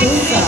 Musa.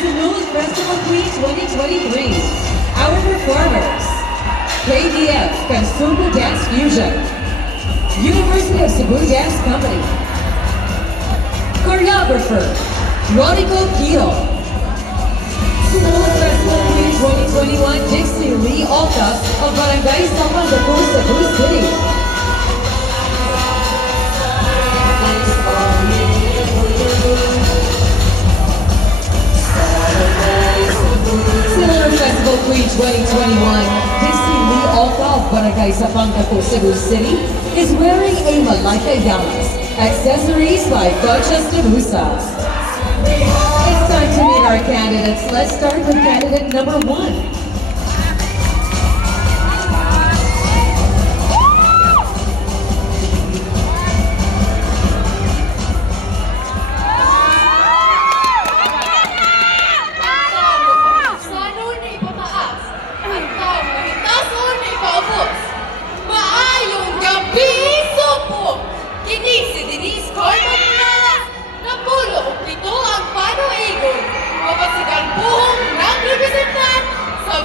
Sinulog Festival Queen 2023. Our performers: KDF Cebu Dance Fusion, University of Cebu Dance Company, choreographer Rodico Kio, Sinulog Festival Queen 2021 Dixie Lee Alta of Barangay Lapu-Lapu, Cebu City. Sinulog Festival Queen 2021, Dixie Lee Alta of Barangay Lapu-Lapu, Cebu City is wearing a Malaika Yamas, accessories by Duchess de Musa. It's time to meet our candidates. Let's start with candidate number 1. Denise, Mabolo, Prieto ang panoigon. Kapasigang buhong ng representant sa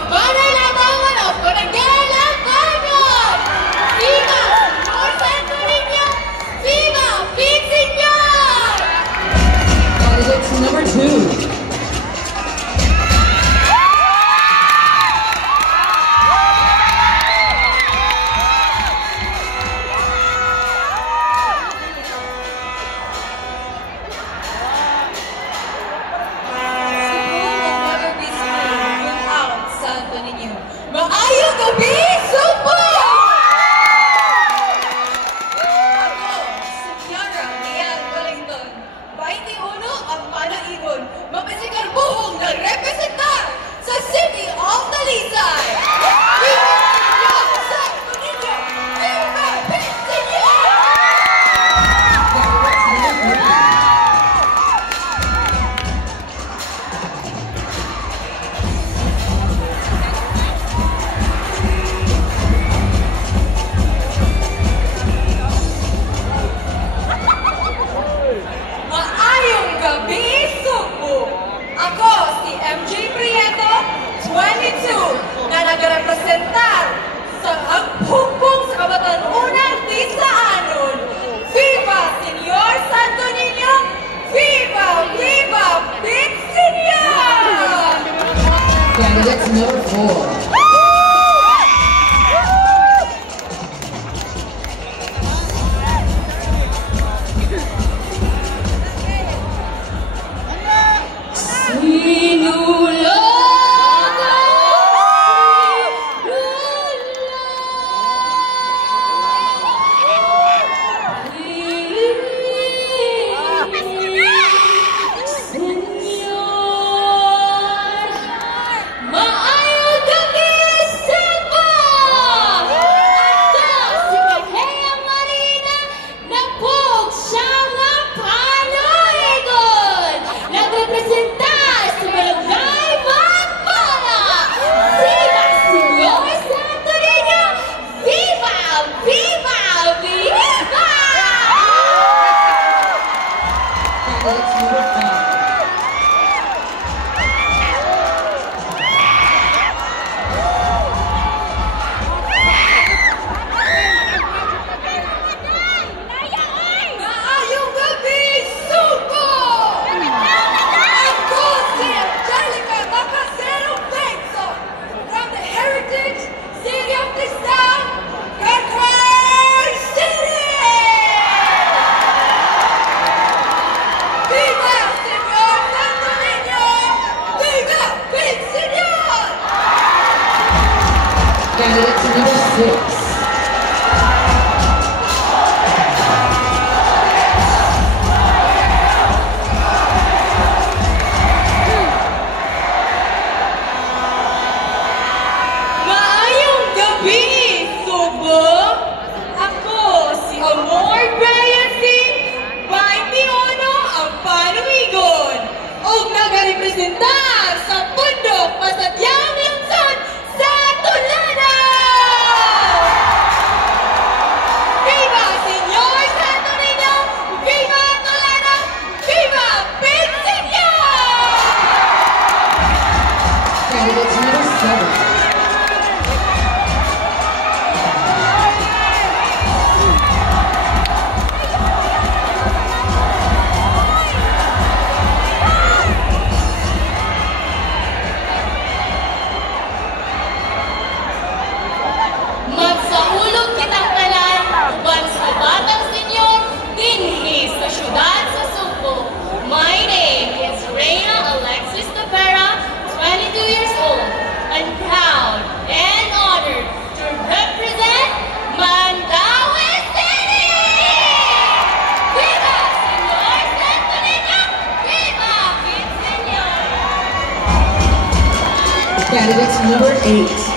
Candidates number 8.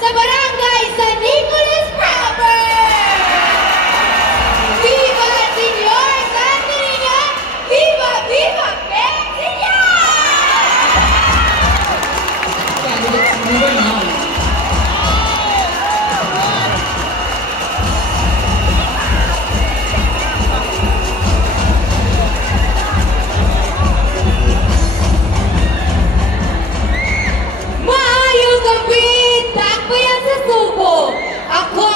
Sa barangay sa Nicolas Proper! Viva Senyor Santo Niño! Viva, viva Bengtsson! Candidates number 9. Ako,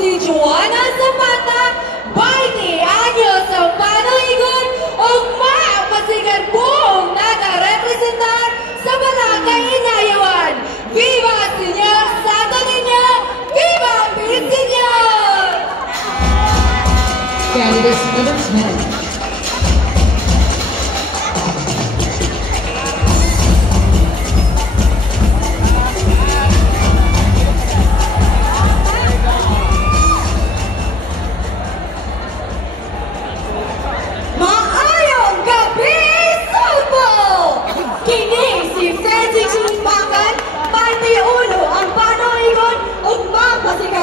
si Joanna Zapata, 20 anyos ang panahigon o mapasigan buong nakarepresentar sa Barangay Inayawan. Viva Senyor Santo Niño! Viva Bengtsson! Candidates number 10.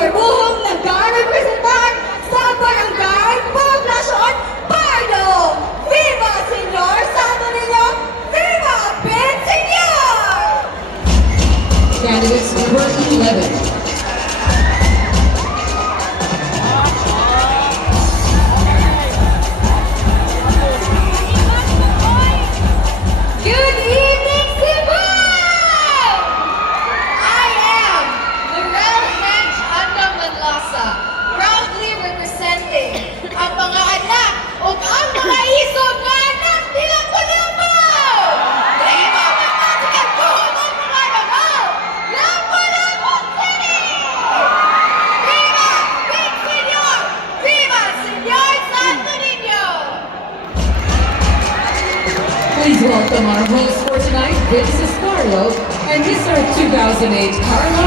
Buhong nagka-representar sa Barangay Poblasyon Pardo! Viva Senyor Santo Niño! Viva Bengtsson! Candidates number 11. Good evening, Cebu! I am proudly representing ang mga anak o ang mga isog na anak ni Lapu-Lapu! Viva Macasero po ng mga Rabago! Lapu-Lapu City! Viva Bengtsson! Viva Senyor Santo Niño! Please welcome our host for tonight, Princess Carlo, and Mr. 2008 Carmel.